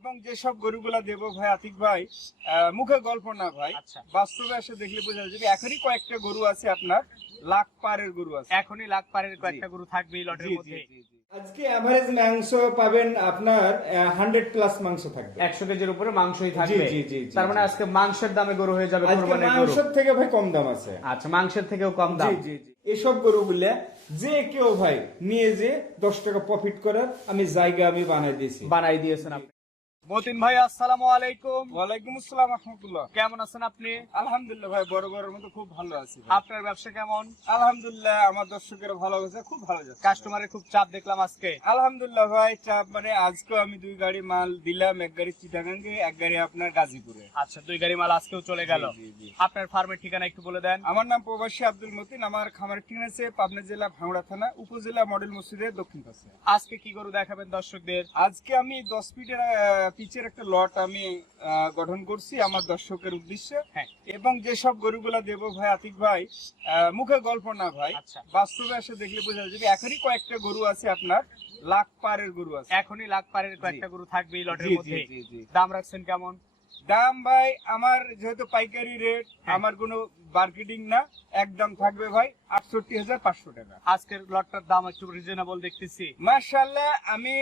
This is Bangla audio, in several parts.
এবং যেসব গরুগুলা দেবো ভাই আতিক ভাই মুখে গল্প না ভাই আচ্ছা। বাস্তবে এসে দেখলে বোঝা যদি এখনই কয়েকটা গরু আছে আপনার লাখ পারের গরু আছে। এখনই লাখ পারের কয়েকটা গরু থাকবে এই লটের মধ্যে। আজকে এভারেজ মাংস পাবেন আপনার হান্ড্রেড প্লাস মাংস থাকবে। একশো কেজির উপরে মাংসই থাকবে। জি, জি, জি, তার মানে আজকে মাংসের দামে গরু হয়ে যাবে কোরবানির গরু। মাংসের থেকে ভাই কম দাম আছে। আচ্ছা মাংসের থেকেও কম দাম। জি জি জি। এসব গরুগুলা যে কেউ ভাই নিয়ে যে দশ টাকা প্রফিট করার আমি জায়গা আমি বানাই দিয়েছি। বানাই দিয়েছেন আপনি। মতিন ভাই আসসালামু আলাইকুম। ওয়ালাইকুম আসসালাম রহমতুল্লাহ। কেমন আছেন আপনি? আলহামদুলিল্লাহ ভাই বড় বড়ের মতো খুব ভালো আছি আপনার ব্যবসা কেমন? আলহামদুলিল্লাহ আমার দর্শকের ভালো হয়েছে খুব ভালো যাচ্ছে। কাস্টমারের খুব চাপ দেখলাম আজকে। আলহামদুলিল্লাহ ভাই চাপ মানে আজকেও আমি দুই গাড়ি মাল দিলাম এক গাড়ি চিটাগাঙ্গে এক গাড়ি আপনার গাজীপুরে। আচ্ছা দুই গাড়ি মাল আজকেও চলে গেল। আপনার ফার্মের ঠিকানা একটু বলে দেন। আমার নাম প্রবাসী আব্দুল মতিন আমার খামারের ঠিক আছে পাবনা জেলা ভাঙড়া থানা উপজেলা মডেল মসজিদের দক্ষিণ পাশে। আজকে কি গরু দেখাবেন দর্শকদের? আজকে আমি দশ ফিটের পিচের একটা লট আমি গঠন করছি আমার দর্শকের উদ্দেশ্যে হ্যাঁ। এবং যেসব গরুগুলা দেবো ভাই আতিক ভাই মুখে গল্প না ভাই আচ্ছা। বাস্তবে এসে দেখলে বোঝা যদি এখনই কয়েকটা গরু আছে আপনার লাখ পারের গরু আছে এখনই লাখ পারের কয়েকটা গরু থাকবে এই লটের মধ্যে। দাম রাখছেন কেমন দাম ভাই আমার যেহেতু পাইকারি রেট হ্যাঁ। আমার কোনো মার্কেটিং না একদম থাকবে ভাই আটষট্টি হাজার পাঁচশো টাকা। আজকের লটটার দাম একটু রিজনেবল দেখতেছি। মার্শাল্লাহ আমি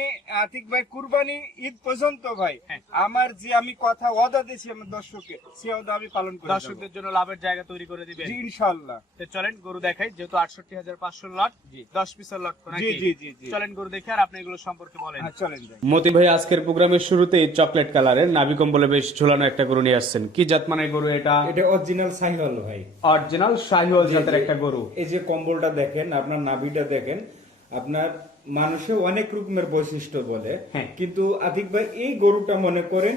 আতিক ভাই কুরবানি ঈদ পর্যন্ত ভাই হ্যাঁ। আমার যে আমি কথা ওয়াদা দিয়েছি আমার দর্শককে সে ওয়াদা আমি পালন করে দর্শকদের জন্য লাভের জায়গা তৈরি করে দিবেন। জি ইনশাল্লাহ তো চলেন গরু দেখাই যেহেতু আটষট্টি হাজার পাঁচশো লট জি। দশ পিসের লট তো নাকি? জি, জি, জি। চলেন গরু দেখে আর আপনি এগুলো সম্পর্কে বলেন। হ্যাঁ চলেন যাই। মতি ভাই আজকের প্রোগ্রামের শুরুতেই চকলেট কালারের নাভি কম্বলে বেশ ঝুলানো একটা গরু নিয়ে আসছেন। কি জাত মানের গরু এটা? এটা অরিজিনাল সাইহল ভাই। অরিজিনাল শাহিওয়াল জাতের একটা গরু। এই যে কম্বলটা দেখেন আপনার নাভিটা দেখেন আপনার মানুষে অনেক রকমের বৈশিষ্ট্য বলে। হ্যাঁ। কিন্তু আতিক ভাই এই গরুটা মনে করেন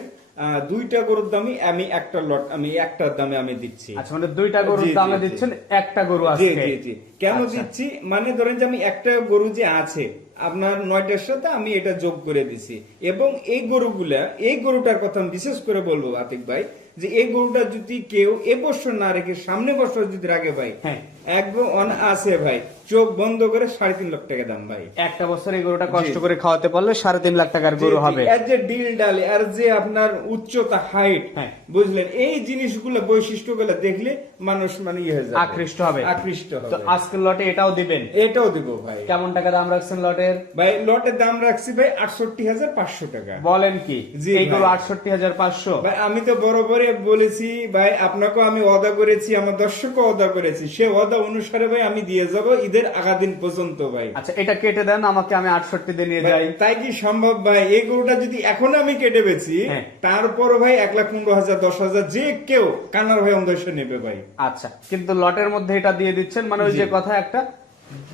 দুইটা গরুর দামই আমি একটা লট আমি একটার দামে আমি দিচ্ছি। আচ্ছা মানে দুইটা গরুর দামে দিচ্ছেন একটা গরু জি জি জি। কেন আচ্ছা। দিচ্ছি? মানে ধরেন যে আমি একটা গরু যে আছে আপনার নয়টার সাথে আমি এটা যোগ করে দিছি। এবং এই গরুগুলা এই গরুটার কথা আমি বিশেষ করে বলব আতিক ভাই যে এই গরুটা যদি কেউ এ বছর না রেখে সামনে বছর যদি রাখে ভাই হ্যাঁ। একদম অন আছে ভাই চোখ বন্ধ করে সাড়ে তিন লাখ টাকা দাম ভাই। একটা বছর এই গরুটা কষ্ট করে খাওয়াতে পারলে সাড়ে তিন লাখ টাকার গরু হবে। এর যে ডিল ডাল আর যে আপনার উচ্চতা হাইট হ্যাঁ। বুঝলেন? এই জিনিসগুলো বৈশিষ্ট্যগুলো দেখলে মানুষ মানে ইয়ে হয়ে যাবে। আকৃষ্ট হবে। আকৃষ্ট তো হবে। আজকের লটে এটাও দিবেন? এটাও দিব ভাই। কেমন টাকা দাম রাখছেন লটের? ভাই লটের দাম রাখছি ভাই আটষট্টি হাজার পাঁচশো টাকা। বলেন কি? জি এই গরু আটষট্টি হাজার পাঁচশো। ভাই আমি তো বরাবরে বলেছি ভাই আপনাকেও আমি অদা করেছি আমার দর্শকও অদা করেছি। সে অদা অনুসারে ভাই আমি দিয়ে যাব ঈদের আগা দিন পর্যন্ত ভাই। আচ্ছা এটা কেটে দেন আমাকে আমি আটষট্টি দিয়ে নিয়ে যাই। তাই কি সম্ভব ভাই? এই গরুটা যদি এখন আমি কেটে বেছি হ্যাঁ। তারপর ভাই এক লাখ পনেরো হাজার দশ হাজার যে কেউ কানার ভাই অন্ধস্য নেবে ভাই। আচ্ছা কিন্তু লটের মধ্যে এটা দিয়ে দিচ্ছেন মানে ওই যে কথা একটা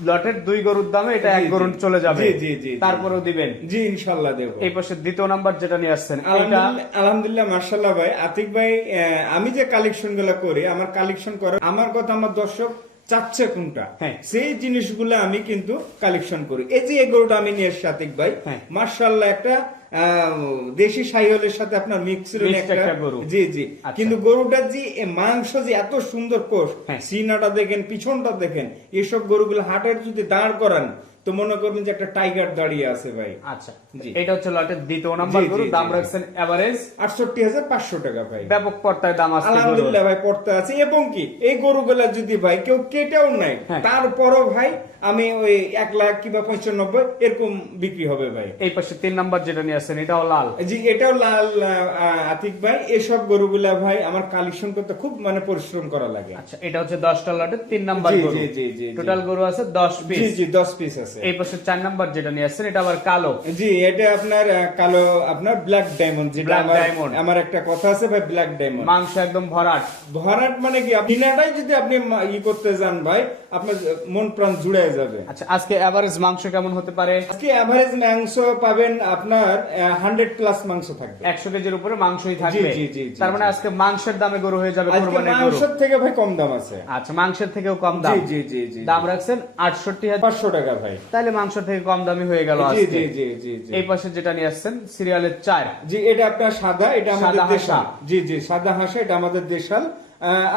লটের দুই গরুর দামে এটা এক। গরুর চলে যাবে জি। তারপরেও দিবেন জি ইনশাল্লাহ দেবো এই পাশে দ্বিতীয় নাম্বার যেটা নিয়ে আসছেন এটা আলহামদুলিল্লাহ মার্শাল্লাহ ভাই আতিক ভাই আমি যে কালেকশনগুলো করি আমার কালেকশন করার আমার কথা আমার দর্শক চাচ্ছে কোনটা হ্যাঁ। সেই জিনিসগুলো আমি কিন্তু কালেকশন করি এই যে এই গরুটা আমি নিয়ে এসেছি আতিক ভাই হ্যাঁ। মার্শাল্লাহ একটা দেশি সাইহলের সাথে আপনার মিক্স একটা গরু। জি জি আচ্ছা। কিন্তু গরুটার যে মাংস যে এত সুন্দর কোষ হ্যাঁ। সিনাটা দেখেন পিছনটা দেখেন এসব গরুগুলো হাটের যদি দাঁড় করান তো মনে করবেন যে একটা টাইগার দাঁড়িয়ে আছে ভাই। আচ্ছা এটা হচ্ছে লটের দ্বিতীয় নাম্বার জি, গরু দাম রাখছেন এভারেজ আটষট্টি হাজার পাঁচশো টাকা ভাই। ব্যাপক পর্তায় দাম গরুর। আলহামদুলিল্লাহ ভাই পড়তে আছে। এবং কি এই গরুগুলা যদি ভাই কেউ কেটেও নাই হ্যাঁ। তারপরও ভাই আমি ওই এক লাখ কিংবা পঁচানব্বই এরকম বিক্রি হবে ভাই। এই পাশে তিন নাম্বার যেটা নিয়ে আসছেন এটাও লাল। জি এটাও লাল আতিক ভাই। এসব গরুগুলা ভাই আমার কালেকশন করতে খুব মানে পরিশ্রম করা লাগে। আচ্ছা এটা হচ্ছে দশটা লটের তিন নাম্বার জি, গরু। জি, জি, জি, জি। টোটাল গরু আছে দশ জি পিস জি দশ পিস আছে। এই পাশে চার নাম্বার যেটা নিয়ে আসছেন এটা আবার কালো। জি এটা আপনার কালো আপনার ব্ল্যাক ডায়মন্ড যেটা Black আমার আমার একটা কথা আছে ভাই ব্ল্যাক ডায়মন্ড মাংস একদম ভরাট। ভরাট মানে কি? দিনাটাই যদি আপনি ই করতে যান ভাই আপনার মন প্রাণ জুড়ে যাবে। আচ্ছা আজকে এভারেজ মাংস কেমন হতে পারে? আজকে এভারেজ মাংস পাবেন আপনার হান্ড্রেড প্লাস মাংস থাকবে। একশো কেজির উপরে মাংসই থাকবে। জি, জি, জি, তার মানে আজকে মাংসের দামে গরু হয়ে যাবে কোরবানির গরু। মাংসের থেকে ভাই কম দাম আছে। আচ্ছা মাংসের থেকেও কম দাম। জি জি জি। দাম রাখছেন আটষট্টি হাজার পাঁচশো টাকা ভাই। তাহলে মাংস থেকে কম দামি হয়ে গেল জি জি জি জি এই পাশে যেটা নিয়ে আসছেন সিরিয়ালের চার। জি এটা আপনার সাদা এটা আমাদের সাদা হাসা দেশাল। জি জি সাদা হাঁসা এটা আমাদের দেশাল।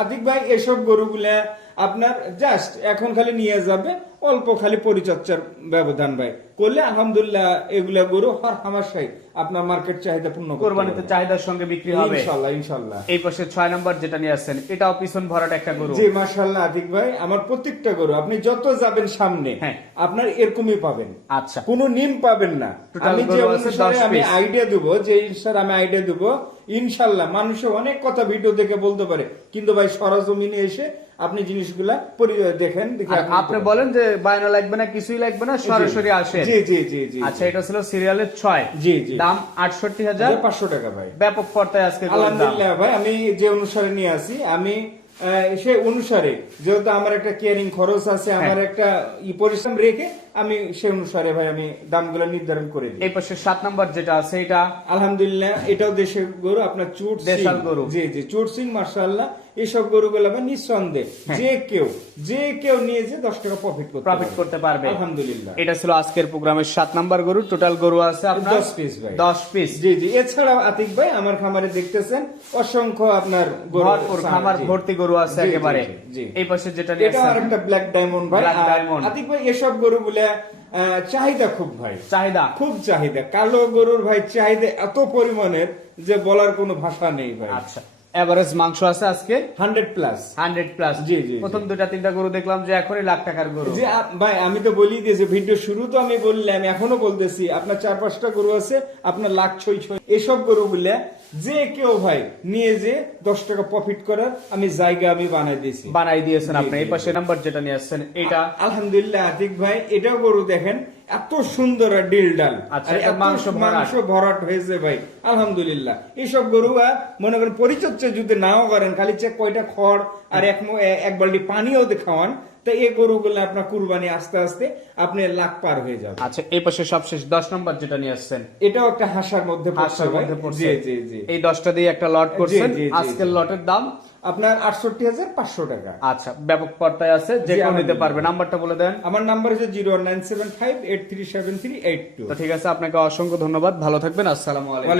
আদিক ভাই এসব গরুগুলা আপনার জাস্ট এখন খালি নিয়ে যাবে অল্প খালি পরিচর্যার ব্যবধান ভাই। করলে আলহামদুলিল্লাহ এগুলা গরু হর হামাশাই আপনার মার্কেট চাহিদা পূর্ণ কোরবানিতে চাহিদার সঙ্গে বিক্রি হবে। ইনশাল্লাহ ইনশাল্লাহ। এই পাশে ছয় নম্বর যেটা নিয়ে আসছেন এটাও পিছন ভরাট একটা গরু। জি মাশাল্লাহ আতিক ভাই আমার প্রত্যেকটা গরু আপনি যত যাবেন সামনে হ্যাঁ। আপনার এরকমই পাবেন। আচ্ছা। কোনো নিম পাবেন না। আমি যে অনুসারে আমি আইডিয়া দেবো যে স্যার আমি আইডিয়া দেবো ইনশাল্লাহ মানুষে অনেক কথা ভিডিও দেখে বলতে পারে কিন্তু ভাই সরজমিনে এসে আপনি জিনিসগুলা দেখেন আপনি বলেন যে বায়না লাগবে না কিছুই লাগবে না সরাসরি আসে জি জি জি জি আচ্ছা এটা ছিল সিরিয়ালের ছয়। জি, জি। দাম আটষট্টি হাজার। পাঁচশো টাকা ভাই। ব্যাপক পর্দায় আজকে আলহামদুলিল্লাহ ভাই আমি যে অনুসারে নিয়ে আসি আমি সে সেই অনুসারে যেহেতু আমার একটা কেয়ারিং খরচ আছে আমার হ্যাঁ। একটা ই পরিশ্রম রেখে আমি সেই অনুসারে ভাই আমি দামগুলো নির্ধারণ করে দিই। এই পাশে সাত নম্বর যেটা আছে এটা আলহামদুলিল্লাহ এটাও দেশের গরু আপনার চুট সিং। দেশাল গরু। জি জি চুট সিং মার্শাল্লাহ এইসব গরুগুলো আবার নিঃসন্দেহ হ্যাঁ। যে কেউ যে কেউ নিয়ে যে দশ টাকা প্রফিট করতে প্রফিট করতে পারবে। আলহামদুলিল্লাহ। এটা ছিল আজকের প্রোগ্রামের সাত নাম্বার গরু। টোটাল গরু আছে আপনার 10 piece ভাই। দশ পিস জি জি এছাড়াও আতিক ভাই আমার খামারে দেখতেছেন অসংখ্য আপনার গরু ভরপুর খামার ভর্তি গরু আছে একেবারে। এই পাশে যেটা এটা আর একটা ব্ল্যাক ডায়মন্ড ভাই। আতিক ভাই এসব গরুগুলা আহ, চাহিদা খুব ভাই। চাহিদা। খুব চাহিদা। কালো গরুর ভাই চাহিদা এত পরিমাণের যে বলার কোনো ভাষা নেই ভাই। আচ্ছা এভারেজ মাংস আছে আজকে? Hundred plus. Hundred plus. জি, জি। প্রথম দুটা তিনটা গরু দেখলাম যে এখনই লাখ টাকার গরু। যে ভাই আমি তো বলি দিয়েছি ভিডিও শুরু তো আমি বললাম এখনও বলতেছি আপনার চার পাঁচটা গরু আছে আপনার লাখ ছয় ছয়। এসব গরু গরুগুলা যে কেউ ভাই নিয়ে যে দশ টাকা প্রফিট করার আমি জায়গা আমি বানাই দিয়েছি। বানাই দিয়েছেন আপনি। এই পাশে নাম্বার যেটা নিয়ে আসছেন এটা আলহামদুলিল্লাহ আতিক ভাই এটাও গরু দেখেন এত সুন্দর আর ডিল ডাল। আচ্ছা, এটা মাংস ভরাট। মাংস ভরাট হয়েছে ভাই আলহামদুলিল্লাহ। এইসব গরু মনে করেন পরিচর্যা যদি নাও করেন খালি চেক কয়টা খড় আর এক এক বালতি পানিও খাওয়ান তো এই গরুগুলো আপনার কুরবানি আস্তে আস্তে আপনি লাখ পার হয়ে যাবে। আচ্ছা এই পাশে সবশেষ দশ নম্বর যেটা নিয়ে আসছেন। এটাও একটা হাসার মধ্যে পড়ছে মধ্যে পড়ছে। জি জি জি। এই দশটা দিয়ে একটা লট করছেন। জি, জি, জি, আজকের লটের দাম? আপনার আটষট্টি হাজার পাঁচশো টাকা। আচ্ছা ব্যাপক পর্দায় আছে যে কেউ নিতে আলহামদুলিল্লাহ। পারবে। নাম্বারটা বলে দেন। আমার নাম্বার হচ্ছে zero nine seven five eight three seven three eight two. তো ঠিক আছে আপনাকে অসংখ্য ধন্যবাদ। ভালো থাকবেন আসসালামু আলাইকুম।